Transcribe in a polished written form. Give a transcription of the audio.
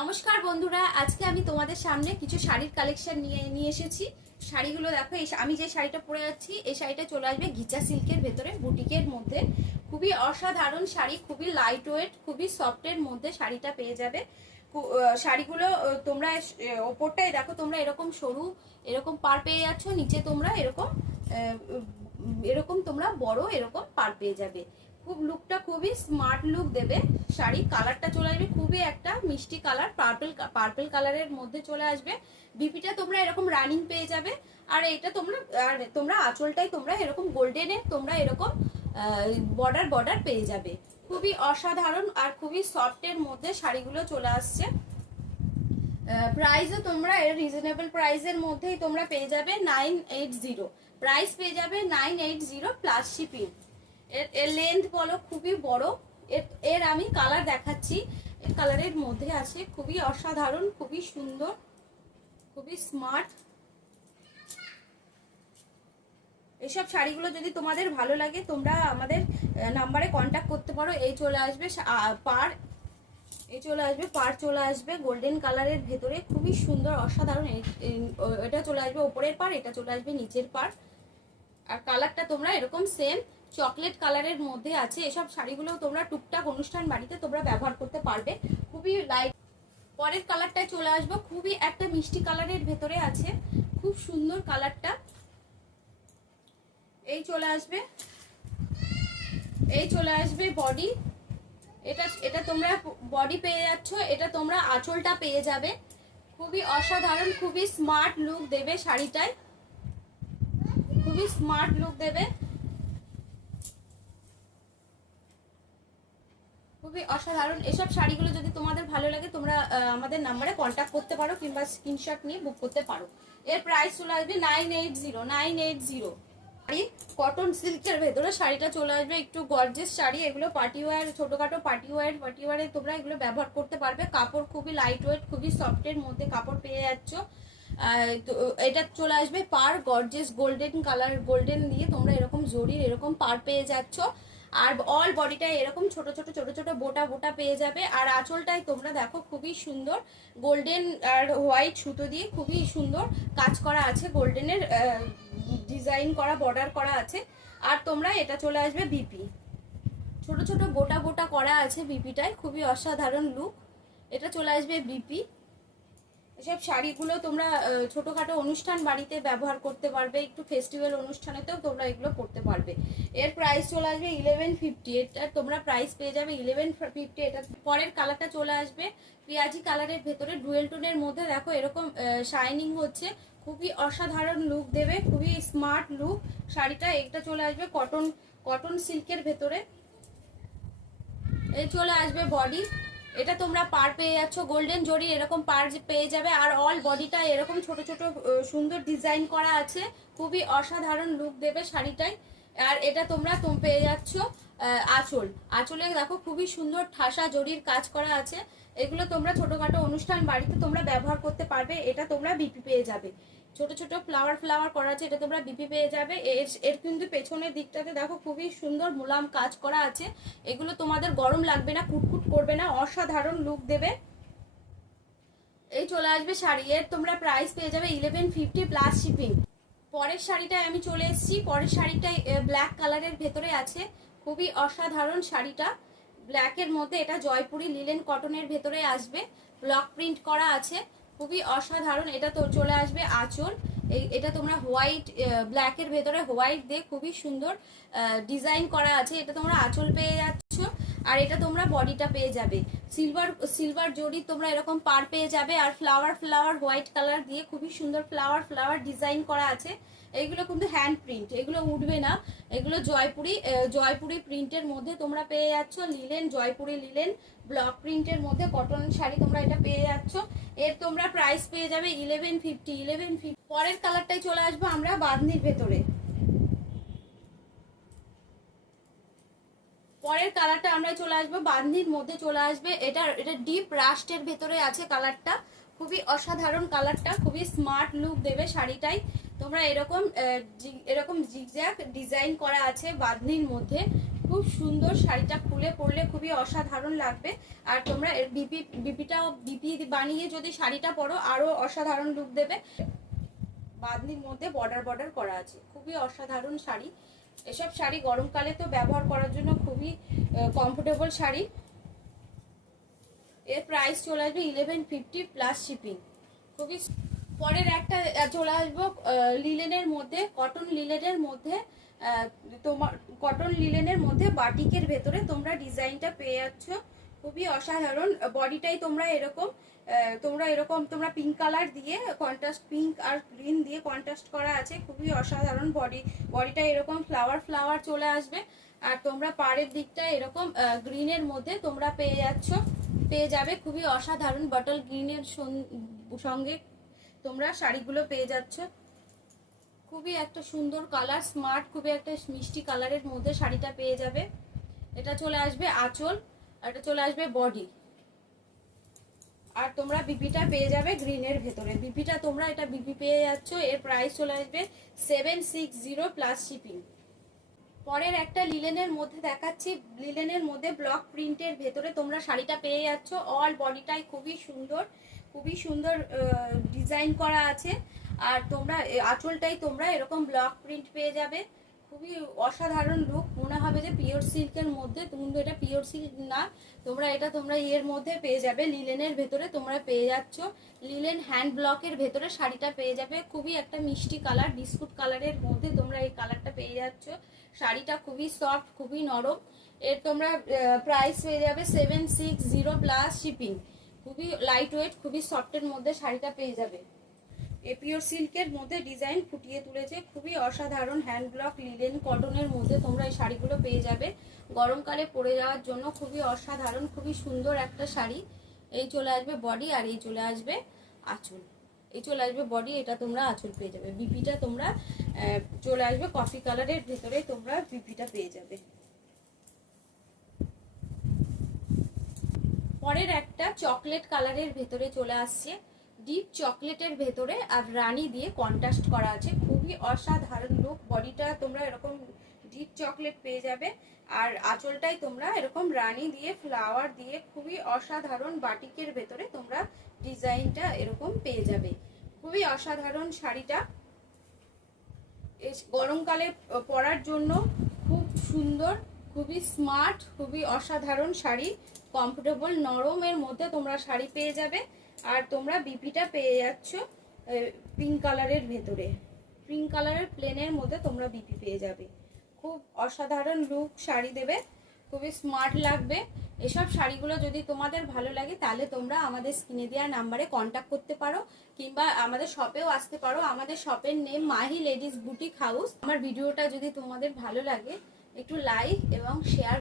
নমস্কার বন্ধুরা, আজকে আমি তোমাদের সামনে কিছু শাড়ির কালেকশন নিয়ে এসেছি। শাড়িগুলো দেখো, আমি যে শাড়িটা পরে যাচ্ছি এই শাড়িটা চলে আসবে ঘিচা সিল্কের ভেতরে, বুটিকের মধ্যে। খুবই অসাধারণ শাড়ি, খুবই লাইট ওয়েট, খুবই সফটের মধ্যে শাড়িটা পেয়ে যাবে। শাড়িগুলো তোমরা ওপরটাই দেখো, তোমরা এরকম সরু এরকম পার পেয়ে যাচ্ছ, নিচে তোমরা এরকম এরকম তোমরা বড় এরকম পার পেয়ে যাবে। খুব লুকটা খুবই স্মার্ট লুক দেবে। শাড়ি কালারটা চলে আসবে খুবই একটা মিষ্টি কালার, পার্পল কালারের মধ্যে চলে আসবে। বিপিটা তোমরা এরকম রানিং পেয়ে যাবে। আর এটা তোমরা আঁচলটাই তোমরা এরকম গোল্ডেনে তোমরা এরকম বর্ডার পেয়ে যাবে। খুবই অসাধারণ আর খুবই সফটের মধ্যে শাড়িগুলো চলে আসছে। প্রাইসও তোমরা রিজনেবল প্রাইসের মধ্যেই তোমরা পেয়ে যাবে 980। প্রাইস পেয়ে যাবে 980 প্লাস শিপিং। এর লেন্থ বলো খুবই বড়। এর আমি কালার দেখাচ্ছি, এর কালারের মধ্যে আছে খুবই অসাধারণ, খুবই সুন্দর, খুবই স্মার্ট। এইসব শাড়িগুলো যদি তোমাদের ভালো লাগে তোমরা আমাদের নাম্বারে কন্ট্যাক্ট করতে পারো। এই চলে আসবে পার চলে আসবে গোল্ডেন কালারের ভেতরে, খুবই সুন্দর অসাধারণ। এটা চলে আসবে ওপরের পার, এটা চলে আসবে নিচের পার। আর কালারটা তোমরা এরকম সেম চকলেট কালারের মধ্যে আছে। এসব শাড়িগুলো তোমরা টুকটাক অনুষ্ঠান বাড়িতে তোমরা ব্যবহার করতে পারবে, খুবই লাইট। পরের কালারটায় চলে আসবো, খুবই একটা মিষ্টি কালারের ভেতরে আছে, খুব সুন্দর কালারটা। এই চলে আসবে বডি। এটা তোমরা বডি পেয়ে যাচ্ছ, এটা তোমরা আঁচলটা পেয়ে যাবে। খুবই অসাধারণ, খুবই স্মার্ট লুক দেবে শাড়িটায়, খুবই স্মার্ট লুক দেবে, খুবই অসাধারণ। এসব শাড়িগুলো যদি তোমাদের ভালো লাগে তোমরা আমাদের নাম্বারে কন্ট্যাক্ট করতে পারো কিংবা স্ক্রিনশট নিয়ে বুক করতে পারো। এর প্রাইস চলে আসবে 980। কটন সিল্কের ভেতরে শাড়িটা চলে আসবে, একটু গর্জিয়াস শাড়ি। এগুলো পার্টি ওয়্যার, ছোটখাটো পার্টি ওয়্যারে তোমরা এগুলো ব্যবহার করতে পারবে। কাপড় খুবই লাইট ওয়েট, খুবই সফটের মধ্যে কাপড় পেয়ে যাচ্ছ। তো এটা চলে আসবে পার গর্জিয়াস গোল্ডেন কালার, গোল্ডেন দিয়ে তোমরা এরকম জরির এরকম পার পেয়ে যাচ্ছ। আর অল বডিটাই এরকম ছোট ছোট বোটা পেয়ে যাবে। আর আঁচলটাই তোমরা দেখো খুবই সুন্দর, গোল্ডেন আর হোয়াইট সুতো দিয়ে খুবই সুন্দর কাজ করা আছে, গোল্ডেনের ডিজাইন করা বর্ডার করা আছে। আর তোমরা এটা চলে আসবে বিপি, ছোট ছোট বোটা করা আছে বিপিটাই, খুবই অসাধারণ লুক। এটা চলে আসবে বিপি। এসব শাড়িগুলো তোমরা ছোটখাটো অনুষ্ঠান বাড়িতে ব্যবহার করতে পারবে, একটু ফেস্টিভ্যাল অনুষ্ঠানেতেও তোমরা এগুলো করতে পারবে। এর প্রাইস চলে আসবে 1150। এটা তোমরা প্রাইস পেয়ে যাবে 1150। এটা পরের কালারটা চলে আসবে পেঁয়াজি কালারের ভেতরে, ডুয়েল টোনের মধ্যে দেখো এরকম শাইনিং হচ্ছে, খুবই অসাধারণ লুক দেবে, খুবই স্মার্ট লুক শাড়িটা। এটা চলে আসবে কটন সিল্কের ভেতরে। এই চলে আসবে বডি। এটা তোমরা পার পেয়ে যাচ্ছ, গোল্ডেন জরি এরকম পার পেয়ে যাবে। আর অল বডিটা এরকম ছোট ছোট সুন্দর ডিজাইন করা আছে, খুবই অসাধারণ লুক দেবে শাড়িটাই। আর এটা তোমরা পেয়ে যাচ্ছ আঁচলে দেখো খুবই সুন্দর ঠাসা জরির কাজ করা আছে। এগুলো তোমরা ছোটখাটো অনুষ্ঠান বাড়িতে তোমরা ব্যবহার করতে পারবে। এটা তোমরা বিপি পেয়ে যাবে, ছোট ছোট ফ্লাওয়ার করা আছে, এটা তোমরা বিপি পেয়ে যাবে। এর কিন্তু পেছনের দিকটাতে দেখো খুবই সুন্দর মোলাম কাজ করা আছে। এগুলো তোমাদের গরম লাগবে না, কুটকুট করবে না, অসাধারণ লুক দেবে। এই চলে আসবে শাড়ি। এর তোমরা প্রাইস পেয়ে যাবে 1150 প্লাস শিপিং। পরের শাড়িটায় আমি চলে এসেছি। পরের শাড়িটাই ব্ল্যাক কালারের ভেতরে আছে, খুবই অসাধারণ শাড়িটা। ব্ল্যাকের মধ্যে এটা জয়পুরি লিলেন কটনের ভেতরে আসবে, ব্লক প্রিন্ট করা আছে, খুবই অসাধারণ। এটা তো চলে আসবে আঁচল। এটা তোমরা হোয়াইট ব্ল্যাকের ভেতরে হোয়াইট দিয়ে খুবই সুন্দর ডিজাইন করা আছে। এটা তোমরা আঁচল পেয়ে যাচ্ছ। আর এটা তোমরা বডিটা পেয়ে যাবে সিলভার জরি, তোমরা এরকম পার পেয়ে যাবে। আর ফ্লাওয়ার হোয়াইট কালার দিয়ে খুবই সুন্দর ফ্লাওয়ার ডিজাইন করা আছে। এইগুলো কিন্তু হ্যান্ড প্রিন্ট, এগুলো উঠবে না। এগুলো জয়পুরি প্রিন্টের মধ্যে তোমরা পেয়ে যাচ্ছ। জয়পুরি লিলেন ব্লক প্রিন্টের মধ্যে কটন শাড়ি তোমরা এটা পেয়ে যাচ্ছ। এর তোমরা প্রাইস পেয়ে যাবে 1150। পরের কালারটাই চলে আসবো আমরা বাঁধনির ভেতরে। পরের কালারটা আমরা চলে আসবো বাঁধনির মধ্যে চলে আসবে। এটা ডিপ রাস্টের ভেতরে আছে কালারটা, খুবই অসাধারণ কালারটা, খুবই স্মার্ট লুক দেবে শাড়িটাই। তোমরা এরকম জিগজ্যাগ ডিজাইন করা আছে বাঁধনির মধ্যে, খুব সুন্দর, শাড়িটা খুলে পরলে খুবই অসাধারণ লাগবে। আর তোমরা এর বিপি বানিয়ে যদি শাড়িটা পরো আরো অসাধারণ লুক দেবে। বাঁধনির মধ্যে বর্ডার করা আছে, খুবই অসাধারণ শাড়ি। এসব শাড়ি গরমকালে তো ব্যবহার করার জন্য খুবই কমফোর্টেবল শাড়ি। এর প্রাইস চলে আসবে 1150 প্লাস শিপিং। খুবই পরের একটা চলে আসবো লিলেনের মধ্যে, কটন লিলেনের মধ্যে। তোমার কটন লিলেনের মধ্যে বাটিকের ভেতরে তোমরা ডিজাইনটা পেয়ে যাচ্ছ, খুবই অসাধারণ। বডিটাই তোমরা এরকম তোমরা পিঙ্ক কালার দিয়ে কন্ট্রাস্ট, পিঙ্ক আর গ্রিন দিয়ে কন্ট্রাস্ট করা আছে, খুবই অসাধারণ। বডিটা এরকম ফ্লাওয়ার চলে আসবে। আর তোমরা পাড়ের দিকটা এরকম গ্রিনের মধ্যে তোমরা পেয়ে যাবে, খুবই অসাধারণ। বটল গ্রিনের সঙ্গে তোমরা শাড়িগুলো পেয়ে যাচ্ছ। খুবই একটা সুন্দর কালার, স্মার্ট, খুবই একটা মিষ্টি কালারের মধ্যে শাড়িটা পেয়ে যাবে। এটা চলে আসবে আঁচল, আর এটা চলে আসবে বডি। আর তোমরা বিপিটা পেয়ে যাবে গ্রিনের ভেতরে। বিপিটা তোমরা এটা বিপি পেয়ে যাচ্ছ। এর প্রাইস চলে আসবে 760 প্লাস শিপিং। পরের একটা লিলেনের মধ্যে দেখাচ্ছি। লিলেনের মধ্যে ব্লক প্রিন্টের ভেতরে তোমরা শাড়িটা পেয়ে যাচ্ছ। অল বডিটাই খুবই সুন্দর ডিজাইন করা আছে। আর তোমরা আঁচলটাই তোমরা এরকম ব্লক প্রিন্ট পেয়ে যাবে, খুবই অসাধারণ লুক। মনে হবে যে পিওর সিল্কের মধ্যে, কিন্তু এটা পিওর সিল্ক না। তোমরা এর মধ্যে পেয়ে যাবে লিলেনের ভেতরে তোমরা পেয়ে যাচ্ছ। লিলেন হ্যান্ড ব্লকের ভেতরে শাড়িটা পেয়ে যাবে, খুবই একটা মিষ্টি কালার, বিস্কুট কালারের মধ্যে তোমরা এই কালারটা পেয়ে যাচ্ছ। শাড়িটা খুবই সফট, খুবই নরম। এর তোমরা প্রাইস পেয়ে যাবে 760 প্লাস শিপিং। খুবই লাইট ওয়েট, খুবই সফটের মধ্যে শাড়িটা পেয়ে যাবে। পিওর সিল্কের মধ্যে ডিজাইন ফুটিয়ে তুলেছে, খুবই অসাধারণ। হ্যান্ড ব্লক লিলেন কটনের মধ্যে তোমরা এই শাড়িগুলো পেয়ে যাবে। গরমকালে পরে যাওয়ার জন্য খুবই অসাধারণ, খুবই সুন্দর একটা শাড়ি। এই চলে আসবে বডি, আর এই চলে আসবে আঁচল। এই চলে আসবে বডি, এটা তোমরা আঁচল পেয়ে যাবে। বিপিটা তোমরা চলে আসবে কফি কালারের ভেতরে, তোমরা বিপিটা পেয়ে যাবে। পরের একটা চকলেট কালারের ভেতরে চলে আসছে, ডিপ চকলেটের ভেতরে আর রানী দিয়ে কন্ট্রাস্ট করা আছে, খুবই অসাধারণ লুক। বডিটা তোমরা এরকম ডিপ চকলেট পেয়ে যাবে। আর আঁচলটাই তোমরা এরকম রানী দিয়ে ফ্লাওয়ার দিয়ে খুবই অসাধারণ বাটিকের ভেতরে তোমরা ডিজাইনটা এরকম পেয়ে যাবে। খুবই অসাধারণ শাড়িটা, গরমকালে পরার জন্য খুব সুন্দর, খুবই স্মার্ট, খুবই অসাধারণ শাড়ি। কমফোর্টেবল নরমের মধ্যে তোমরা শাড়ি পেয়ে যাবে। আর তোমরা বিপিটা পেয়ে যাচ্ছ পিঙ্ক কালারের ভেতরে, পিঙ্ক কালারের প্লেনের মধ্যে তোমরা বিপি পেয়ে যাবে। খুব অসাধারণ লুক শাড়ি দেবে, খুবই স্মার্ট লাগবে। এসব শাড়িগুলো যদি তোমাদের ভালো লাগে তাহলে তোমরা আমাদের স্ক্রিনে দেওয়া নাম্বারে কন্ট্যাক্ট করতে পারো, কিংবা আমাদের শপেও আসতে পারো। আমাদের শপের name Mahi ladies boutique house. আমার ভিডিওটা যদি তোমাদের ভালো লাগে একটু লাইক এবং শেয়ার